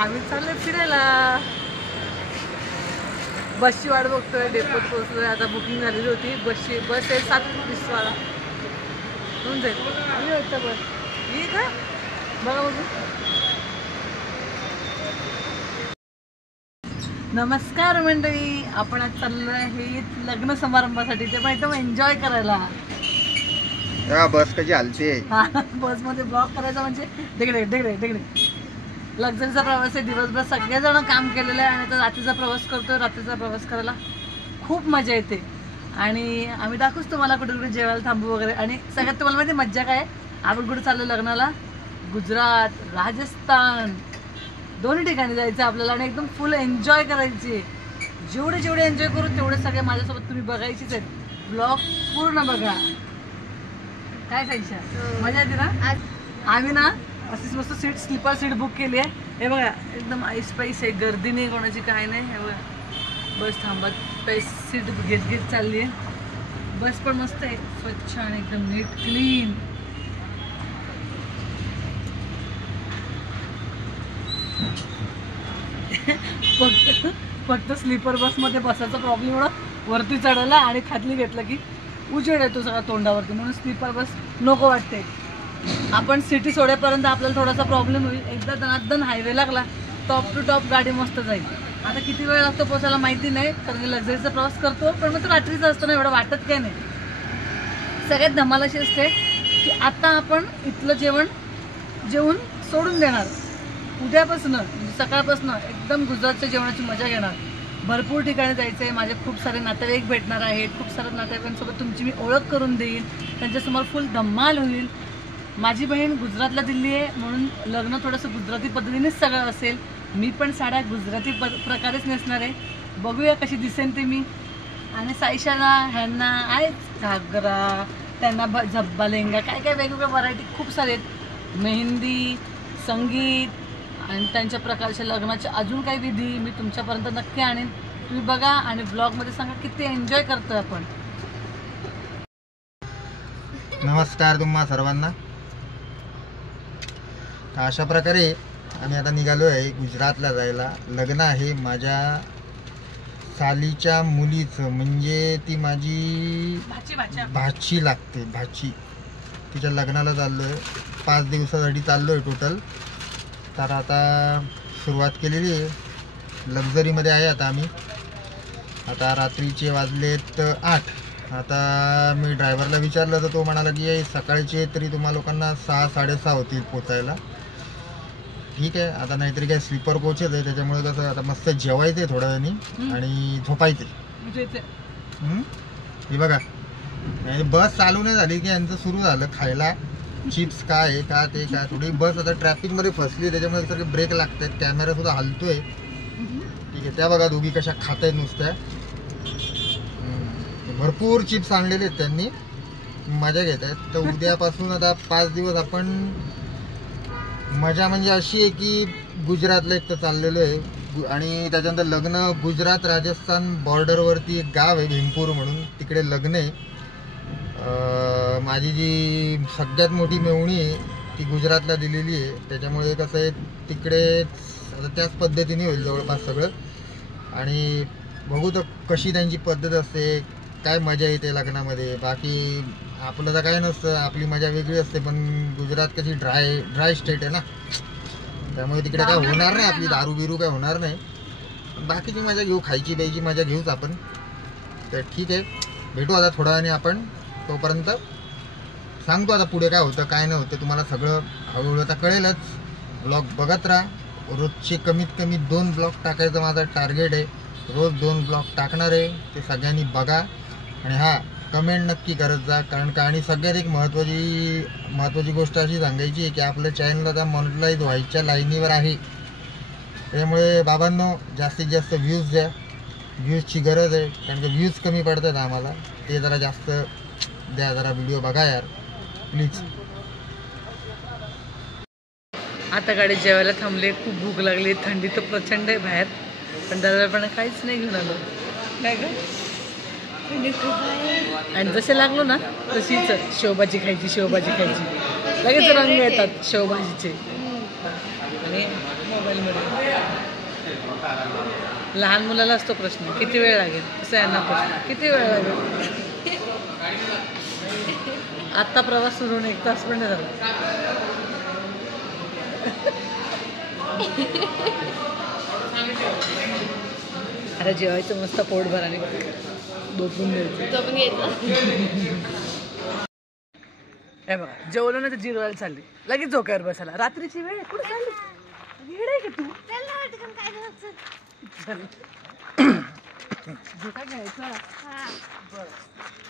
आम्ही चाललोय फिरायला. बसची वाट बघतोय. डेपोत पोहोचलोय. आता बुकिंग झालेली होती बसची. बस आहे 7:20 वाला. होऊन जाईल. आम्ही वाटतं बस ही का बघा बघू. नमस्कार मंडळी, आपण आज चाललो आहे लग्न समारंभासाठी. ते पण एकदम एन्जॉय करायला. बस कशी हलते. बस मध्ये ब्लॉक करायचा म्हणजे तिकडे तिकडे तिकडे. लक्झरीचा प्रवास आहे. दिवसभर सगळेजण काम केलेलं आहे आणि आता रात्रीचा प्रवास करतोय. रात्रीचा प्रवास करायला खूप मजा येते आणि आम्ही दाखवूच तुम्हाला कुठे कुठे जेवायला थांबू वगैरे. आणि सगळ्यात तुम्हाला माहिती मज्जा काय, आपण कुठे चाललो लग्नाला, गुजरात, राजस्थान दोन्ही ठिकाणी जायचं आपल्याला आणि एकदम फुल एन्जॉय करायची. जेवढे जेवढे एन्जॉय करू तेवढे सगळे माझ्यासोबत तुम्ही बघायचीच आहेत. ब्लॉग पूर्ण बघा. काय साईशा मजा येते ना. आम्ही ना अशीच मस्त सीट स्लीपर सीट बुक केली आहे. हे बघा एकदम आईस पाईस आहे. गर्दी नाही कोणाची काय नाही. हे बघा बस थांबत पाईस सीट घेत घेत चालली आहे. बस पण मस्त आहे, स्वच्छ आणि एकदम नीट क्लीन. फक्त स्लीपर बसमध्ये बसायचा प्रॉब्लेम एवढा, वरती चढायला आणि खाली घेतलं की उजेड येतो सगळा तोंडावरती, म्हणून स्लीपर बस नको वाटते. आपण सिटी सोडेपर्यंत आपल्याला थोडासा प्रॉब्लेम होईल. एकदा दनादन हायवे लागला टॉप टू टॉप गाडी मस्त जाईल. आता किती वेळ लागतो पोचायला माहिती नाही, कारण की लक्झरीचा प्रवास करतो पण मग तो रात्रीचा असतो ना, एवढं वाटत काय नाही. सगळ्यात धमाल अशी असते की आता आपण इथलं जेवण सोडून देणार. उद्यापासून म्हणजे सकाळपासून एकदम गुजरातच्या जेवणाची मजा घेणार. भरपूर ठिकाणी जायचं आहे. माझे खूप सारे नातेवाईक भेटणार आहेत. खूप साऱ्या नातेवाईकांसोबत तुमची मी ओळख करून देईन. त्यांच्यासमोर फुल धमाल होईल. माझी बहीण गुजरातला दिल्ली आहे, म्हणून लग्न थोडंसं गुजराती पद्धतीनेच सगळं असेल. मी पण साड्या गुजराती प्रकारेच नेसणार आहे. बघूया कशी दिसेन ते मी. आणि साईशाला ह्यांना आहेच घागरा, त्यांना झब्बा लेंगा, काय काय वेगवेगळ्या व्हरायटी खूप सारे आहेत. मेहंदी, संगीत आणि त्यांच्या प्रकारच्या लग्नाचे अजून काही विधी मी तुमच्यापर्यंत नक्की आणेन. तुम्ही बघा आणि ब्लॉगमध्ये सांगा किती एन्जॉय करतोय आपण. नमस्कार तुम्हा सर्वांना. अशा प्रकारे आम्ही आता निघालो आहे गुजरातला जायला. लग्न आहे माझ्या सालीच्या मुलीचं, म्हणजे ती माझी भाची लागते. भाची, तिच्या लग्नाला चाललो आहे. 5 दिवसासाठी चाललो आहे टोटल. तर आता सुरुवात केलेली आहे. लक्झरीमध्ये आहे आता आम्ही. आता रात्रीचे वाजलेत 8. आता मी ड्रायव्हरला विचारलं तर तो म्हणाला की सकाळचे तरी तुम्हा लोकांना 6-6:30 होतील पोचायला. ठीक आहे, आता नाहीतरी काय स्लीपर कोचच आहे, त्याच्यामुळे कसं आता मस्त जेवायचं आहे थोड्या वेळाने आणि झोपायचं. हे बघा बस चालू नाही झाली की यांचं सुरू झालं खायला चिप्स काय आहे का ते काय. थोडी बस आता ट्रॅफिकमध्ये फसली, त्याच्यामुळे सगळे ब्रेक लागत आहेत. कॅमेरा सुद्धा हलतोय. ठीक आहे, त्या बघा दोघी कशा खात आहेत नुसत्या. भरपूर चिप्स आणलेले आहेत त्यांनी, मजा घेत आहेत. तर उद्यापासून आता 5 दिवस आपण मजा म्हणजे अशी आहे की गुजरातला एक तर चाललेलो आहे आणि त्याच्यानंतर लग्न गुजरात राजस्थान बॉर्डरवरती एक गाव आहे भीमपूर म्हणून, तिकडे लग्न आहे. माझी जी सगळ्यात मोठी मेवणी आहे ती गुजरातला दिलेली आहे, त्याच्यामुळे कसं आहे तिकडे आता त्याच पद्धतीने होईल जवळपास सगळं. आणि बघू तर कशी त्यांची पद्धत असते, काय मजा येते लग्नामध्ये. बाकी आपलं तर काय नसतं, आपली मजा वेगळी असते, पण गुजरात कशी ड्राय स्टेट आहे ना, त्यामुळे तिकडे काय होणार नाही. आपली दारू बिरू काय होणार नाही. बाकीची मजा घेऊ, खायची प्यायची मजा घेऊच आपण. तर ठीक आहे, भेटू आता थोड्या वेळाने आपण. तोपर्यंत सांगतो आता पुढे काय होतं काय नाही होतं तुम्हाला सगळं हळूहळू आता कळेलच. ब्लॉग बघत राहा. रोजचे कमीत कमी 2 ब्लॉग टाकायचं माझा टार्गेट आहे. रोज 2 ब्लॉग टाकणार आहे, ते सगळ्यांनी बघा. आणि हां, कमेंट नक्की करत जा, कारण का आणि सगळ्यात एक महत्त्वाची गोष्ट अशी सांगायची आहे की आपल्या चॅनलला आता मॉनिटाईज व्हायच्या लाईनीवर आहे. त्यामुळे बाबांनो जास्तीत जास्त व्ह्यूज द्या. व्ह्यूजची गरज आहे, कारण की व्ह्यूज कमी पडतात आम्हाला. ते जरा जास्त द्या, जरा व्हिडिओ बघा यार प्लीज. आता गाडी जेवायला थांबले. खूप भूक लागली. थंडी तर प्रचंड आहे बाहेर, पण दादापणा काहीच नाही घेऊन आलो. काय का आणि जसे लागलो ना तशीच शेवभाजी खायची लगेच रंग येतात शेवभाजीचे. आणि मोबाईलमध्ये. लहान मुलाला असतो प्रश्न, किती वेळ लागेल. तसं यांना प्रश्न, किती वेळ लागेल. आत्ता प्रवास सुरू होऊन 1 तास पण नाही झाला. अरे जेवायचं मस्त पोटभराने, झोपून द्यायचं. हे बघा जेवलं ना तर जिरवायला चालली, लगेच झोक्यावर बसायला. रात्रीची वेळ कुठे चालली, वेळ आहे का तू. झोका घ्यायचा. बरं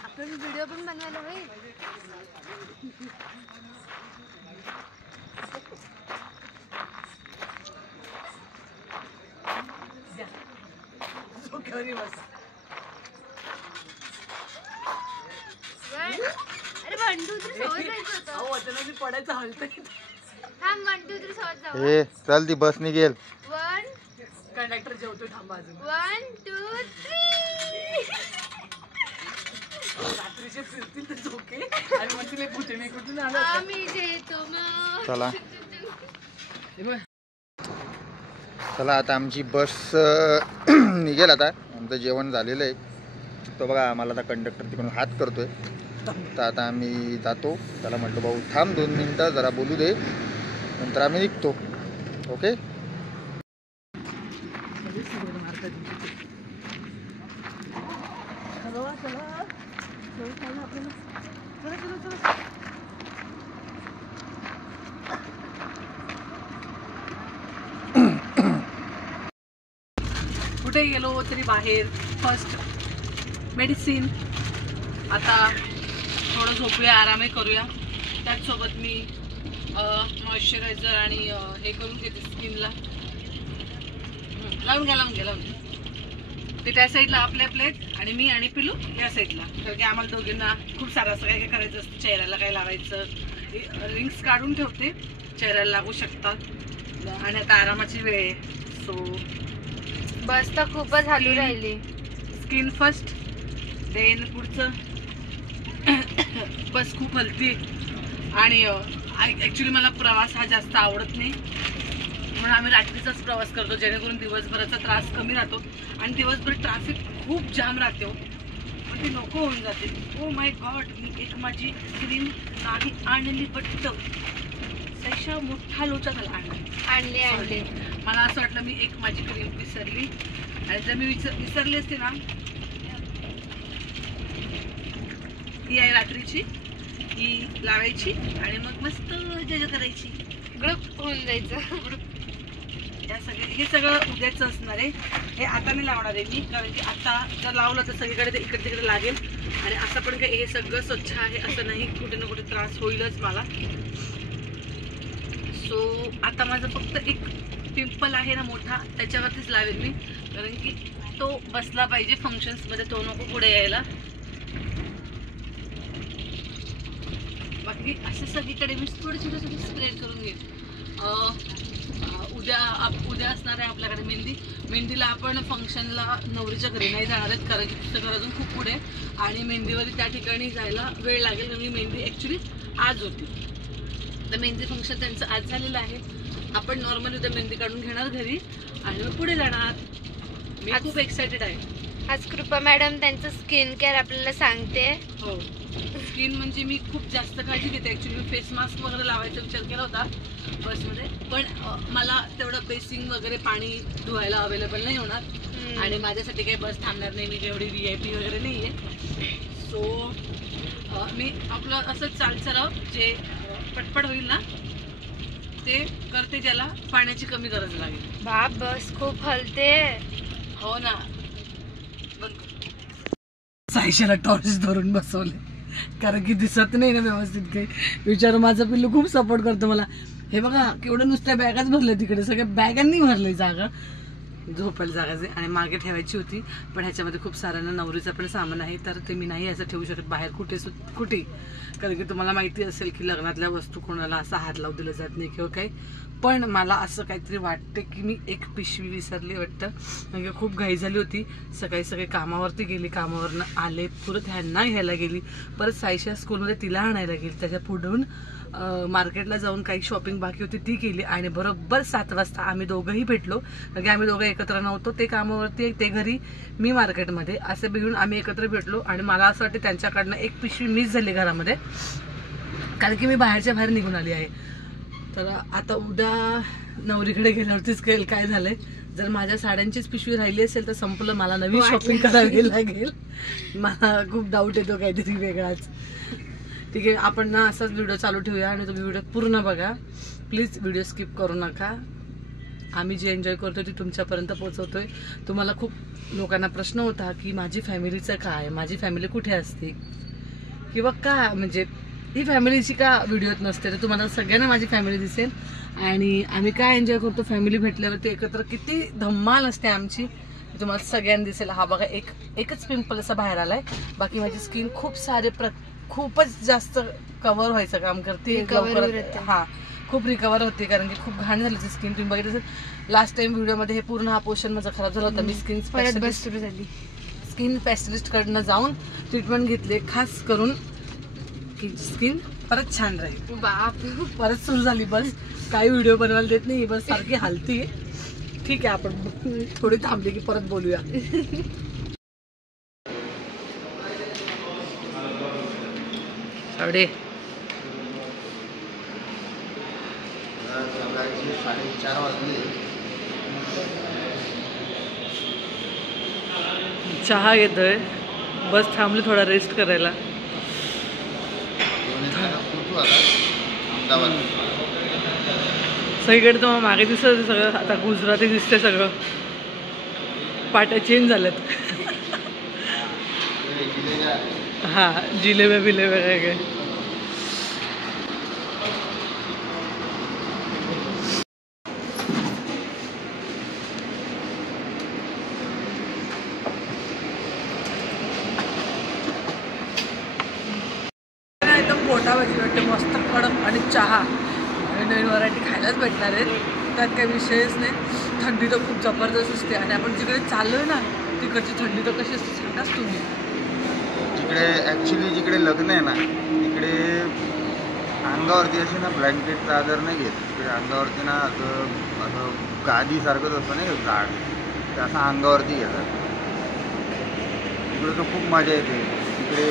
आपण व्हिडिओ पण बनवायला होईल. झोक्यावरही बसा. अरे 1 2 3 सोबत जायचं होतं. अहो अचानक पडायचं हलतंय. थांब 1 2 3 सोबत जाऊ. ए चल ती बस निघेल. 1 कंडक्टर जेवतोय, थांबा अजून. 1 2 3. रात्रीचे फिरतील ते झोके आणि मग तिला भुतणे कुठून आलं. आम्ही जेतो मग. चला हे बघ. चला आता आमची बस निघेल. आता आमचं जेवण झालेलं आहे. तो बघा आम्हाला आता कंडक्टर तिकडून हात करतोय. तर आता आम्ही जातो. त्याला म्हटलं भाऊ थांब 2 मिनटं जरा बोलू दे, नंतर आम्ही निघतो. ओके. कुठे गेलो तरी बाहेर फर्स्ट मेडिसिन. आता थोडं झोपूया, आरामही करूया. त्याचसोबत मी मॉइश्चरायझर आणि हे करून घेते स्किनला. लावून घ्या. ते त्या साईडला आपले आणि मी आणि पिलू या साईडला. कारण की आम्हाला दोघींना खूप सारं असं काय काय करायचं असतं. चेहऱ्याला काय लावायचं, रिंग्स काढून ठेवते, चेहऱ्याला लागू शकतात. आणि आता आरामाची वेळ आहे. सो बस तर खूपच हालू राहिली. स्किन फर्स्ट, देन पुढचं. बस खूप हलती आणि ॲक्च्युली मला प्रवास हा जास्त आवडत नाही, म्हणून आम्ही रात्रीचाच प्रवास करतो, जेणेकरून दिवसभराचा त्रास कमी राहतो. आणि दिवसभर ट्रॅफिक खूप जाम राहते हो, पण ती नको होऊन जाते. ओ माय गॉड, मी एक माझी क्रीम नाही आणली, बट सैशा मोठा लोचा झाला. आणली मला असं वाटलं मी एक माझी क्रीम विसरली. आणि जर मी विसरली असते ना, ही आहे रात्रीची, ही लावायची आणि मग मस्त जज करायची, ग्रुप होऊन जायचं. हे सगळं उद्याचं असणार आहे. हे आता नाही लावणार आहे मी, कारण की आता जर लावलं तर सगळीकडे ते इकडे तिकडे लागेल. आणि असं पण काही हे सगळं स्वच्छ आहे असं नाही, कुठे ना कुठे त्रास होईलच मला. सो आता माझं फक्त एक पिंपल आहे ना मोठा, त्याच्यावरतीच लावेल मी, कारण की तो बसला पाहिजे फंक्शन्समध्ये, तो नको पुढे यायला. बाकी असे सगळीकडे मी थोडे छोटे स्प्रेड करून घेईन. उद्या असणार आहे आपल्याकडे मेहंदीला आपण फंक्शनला नवरीच्या घरी नाही जाणार आहेत, कारण की तिचं घर अजून खूप पुढे आणि मेहंदीवर त्या ठिकाणी जायला वेळ लागेल. कारण मेहंदी ॲक्च्युली आज होती, तर मेहंदी फंक्शन त्यांचं आज झालेलं आहे. आपण नॉर्मली उद्या मेहंदी काढून घेणार घरी आणि मग पुढे जाणार. मी खूप एक्सायटेड आहे. आज कृपा मॅडम त्यांचं स्किन केअर आपल्याला सांगते. हो, स्किन म्हणजे मी खूप जास्त काळजी घेते. ॲक्च्युली मी फेस मास्क वगैरे लावायचा विचार केला होता बसमध्ये, पण मला तेवढं बेसिंग वगैरे पाणी धुवायला अवेलेबल नाही होणार. आणि माझ्यासाठी काही बस थांबणार नाही, मी एवढी VIP वगैरे नाही आहे. सो मी आपलं असंच चालचराव जे पटपट होईल ना ते करते, ज्याला पाण्याची कमी गरज लागेल. बाप बस खूप हलते. हो ना. सायशाला टॉर्च धरून बसवले, कारण की दिसत नाही ना व्यवस्थित काही. विचार माझं पिल्लू खूप सपोर्ट करतो मला. हे बघा केवढं नुसत्या बॅगाच भरले, तिकडे सगळ्या बॅगांनी भरले जागा, झोपायला जागाचे. आणि मागे ठेवायची होती, पण ह्याच्यामध्ये खूप साऱ्यांना नवरीचं पण सामान आहे, तर ते मी नाही असं ठेवू शकत बाहेर कुठे. कारण की तुम्हाला माहिती असेल की लग्नातल्या वस्तू कोणाला असा हात लावू दिला जात नाही किंवा काही. पण मला असं काहीतरी वाटते की मी एक पिशवी विसरली वाटतं, म्हणजे खूप घाई झाली होती. सकाळी कामावरती गेली, कामावरनं आले, परत ह्यांना घ्यायला गेली, परत सायशा स्कूलमध्ये तिला आणायला गेली, त्याच्या पुढून मार्केटला जाऊन काही शॉपिंग बाकी होती ती केली आणि बरोबर 7 वाजता आम्ही दोघंही भेटलो. कारण की आम्ही दोघं एकत्र नव्हतो, ते कामावरती ते घरी, मी मार्केटमध्ये, असे मिळून आम्ही एकत्र भेटलो. आणि मला असं वाटतं त्यांच्याकडनं एक पिशवी मिस झाली घरामध्ये, कारण की मी बाहेरच्या बाहेर निघून आली आहे. तर आता उद्या नवरीकडे गेल्यावरतीच कळेल काय झालंय. जर माझ्या साड्यांचीच पिशवी राहिली असेल तर संपलं, मला नवीन शॉपिंग करावी लागेल. मला खूप डाऊट येतो काहीतरी वेगळाच. ठीक आहे, आपण ना असाच व्हिडिओ चालू ठेवूया आणि तुम्ही व्हिडिओ पूर्ण बघा प्लीज, व्हिडिओ स्किप करू नका. आम्ही जे एन्जॉय करतोय ते तुमच्यापर्यंत पोहोचवतोय. तुम्हाला खूप लोकांना प्रश्न होता की माझी फॅमिलीचं काय, माझी फॅमिली कुठे असते किंवा का, म्हणजे ही फॅमिलीची का व्हिडिओत नसते. तर तुम्हाला सगळ्यांना माझी फॅमिली दिसेल आणि आम्ही काय एन्जॉय करतो फॅमिली भेटल्यावरती एकत्र, किती धम्माल असते आमची, तुम्हाला सगळ्यांना दिसेल. हा बघा एकच पिंपल असा बाहेर आलाय, बाकी माझी स्किन खूपच जास्त कव्हर व्हायचं काम करते. हा खूप रिकवर होते, कारण की खूप घाण झाली स्किन. तुम्ही बघितलं असेल लास्ट टाइम व्हिडिओमध्ये हे पूर्ण हा पोर्शन माझा खराब झाला होता. मी स्किन स्पेशलिस्ट कडनं जाऊन ट्रीटमेंट घेतले, खास करून की स्किन परत छान राहील. बाप, परत सुरू झाली बस, काही व्हिडिओ बनवायला देत नाही बस, सारखी हालती. ठीक आहे, आपण थोडी थांबली की परत बोलूया. साडे 4:30 वाजले. चहा घेतोय, बस थांबली थोडा रेस्ट करायला. सगळीकडे तर मागे दिसत सगळं, आता गुजराती दिसते सगळं, पाट्या चेंज झाल्यात. हा जिलेब्या बिलेब्या काय काय. एकदम पोटा भाजी वाटते, मस्त कडक, आणि चहा नवीन व्हरायटी खायलाच भेटणार आहेत, त्यात काही विषयच नाही. थंडी तर खूप जबरदस्त असते आणि आपण जिकडे चाललोय ना तिकडची थंडी तर कशी असते सांगताच तुम्ही. तिकडे ॲक्च्युली जिकडे लग्न आहे ना तिकडे अंगावरती असे ना ब्लँकेट चादर नाही घेत. तिकडे अंगावरती ना असं गादीसारखंच असतं नाही जाड, ते असं अंगावरती घेतात. तिकडे तर खूप मजा येते. तिकडे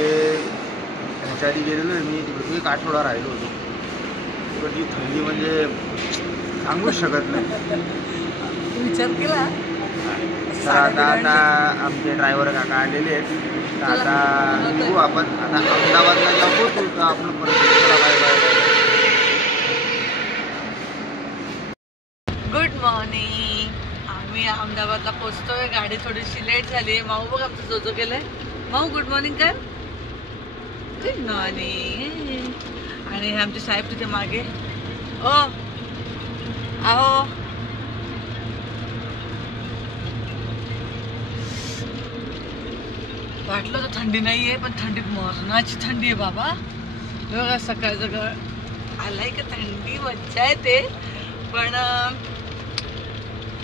ह्याच्या आधी गेलेलो आहे मी, तिकडे 1 आठवडा राहिलो होतो. तिकडची थंडी म्हणजे सांगूच शकत नाही. विचार केला तर आता आमचे ड्रायव्हर काका आलेले आहेत. तर आता निघू आपण, आता अहमदाबादला जाऊ तर आपण परत. Bye bye. गुड मॉर्निंग, आम्ही अहमदाबादला पोहोचतोय. गाडी थोडीशी लेट झाली. माऊ बघ आमचं जो जो गेलंय. माऊ गुड मॉर्निंग कर. Good morning. आणि हे आमचे साहेब तिथे मागे. ओ आहो, वाटलं तर थंडी नाहीये पण थंडी मरणाची थंडी आहे बाबा. बघा सकाळ सकाळ आलाय का थंडी, मज्जा येते. पण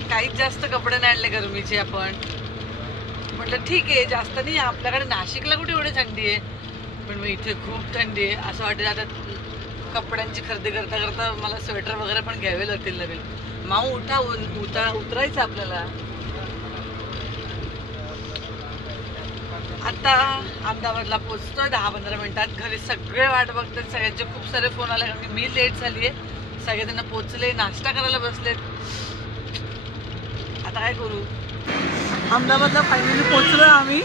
काहीच जास्त कपडे नाही आणले गरमीचे. आपण म्हटलं ठीक आहे, जास्त नाही. आपल्याकडे नाशिकला कुठे एवढी थंडी आहे, पण मग इथे खूप थंडी आहे. असं वाटतं आता कपड्यांची खरेदी करता करता मला स्वेटर वगैरे पण घ्यावे लागतील नवीन. माऊ उतरायचं आपल्याला. आता अहमदाबादला पोहोचतोय 10-15 मिनिटात. घरी सगळे वाट बघतात, सगळ्यांचे खूप सारे फोन आले कारण की मी लेट झाली आहे. सगळेजण पोचले, नाश्ता करायला बसलेत. आता काय करू. अहमदाबादला फायनली पोहोचलो आम्ही.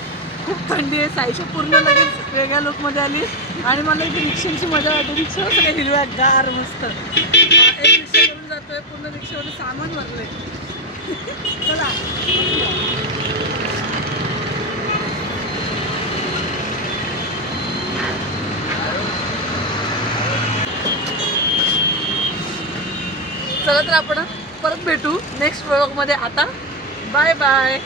खूप थंडी आहे. साईच्या पूर्ण लगेच वेगळ्या लुकमध्ये आली आणि मला इथे रिक्षांची मजा वाटते. रिक्षा सगळे हिरव्या गार मस्त. एक रिक्षा करून जातोय, पूर्ण रिक्षामध्ये सामान भरलंय. चला चला तर आपण परत भेटू नेक्स्ट व्लॉगमध्ये. आता बाय बाय.